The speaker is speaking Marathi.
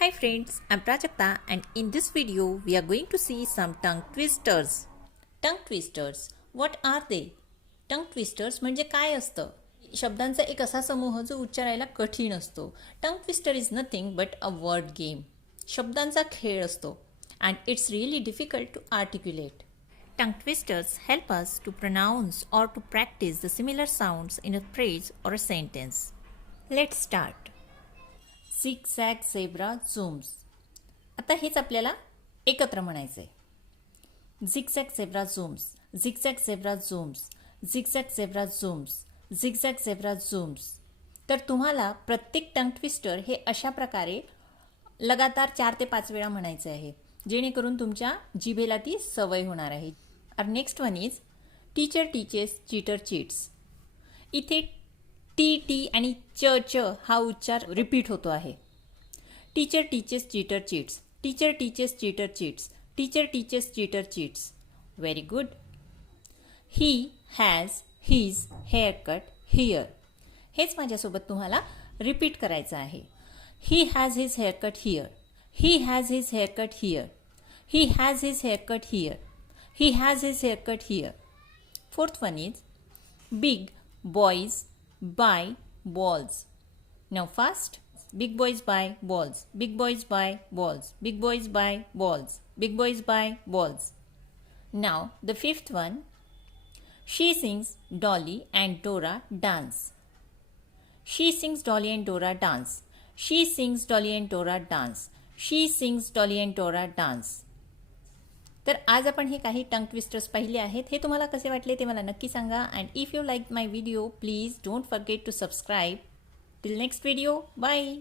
Hi friends, I'm Prajakta and in this video we are going to see some tongue twisters. Tongue twisters, what are they? Tongue twisters म्हणजे काय असतं शब्दांचा एक असा समूह जो उच्चारायला कठीण असतो tongue twister is nothing but a word game शब्दांचा खेळ असतो and it's really difficult to articulate Tongue twisters help us to pronounce or to practice the similar sounds in a phrase or a sentence. Let's Start. Sack zebra zooms आता हेच आपल्याला एकत्र म्हणायचं आहे zigzag zebra zooms zigzag zebra zooms zigzag zebra zooms zigzag zebra zooms तर तुम्हाला प्रत्येक टंग ट्विस्टर हे अशा प्रकारे लगातार चार ते पाच वेळा म्हणायचे आहे जेणेकरून तुमच्या जिभेला ती सवय होणार आहे. Are next one is teacher teaches cheater cheats इथे टी टी आणि च च हा उच्चार रिपीट होतो आहे. Teacher teaches cheater cheats teacher teaches cheater cheats teacher teaches cheater cheats very good he has his hair cut here हेच माझ्यासोबत तुम्हाला रिपीट करायचं आहे. He has his hair cut here he has his hair cut here he has his hair cut here he has his hair cut here fourth one is big boys buy balls. Now first, big boys buy balls, big boys buy balls, big boys buy balls, big boys buy balls. Now the fifth one, she sings Dolly and Dora dance. She sings Dolly and Dora dance. She sings Dolly and Dora dance. She sings Dolly and Dora dance. तर आज आपण हे काही टंग ट्विस्टर्स पाहिले आहेत. हे तुम्हाला कसे वाटले ते मला नक्की सांगा. And if you like my video please don't forget to subscribe till next video bye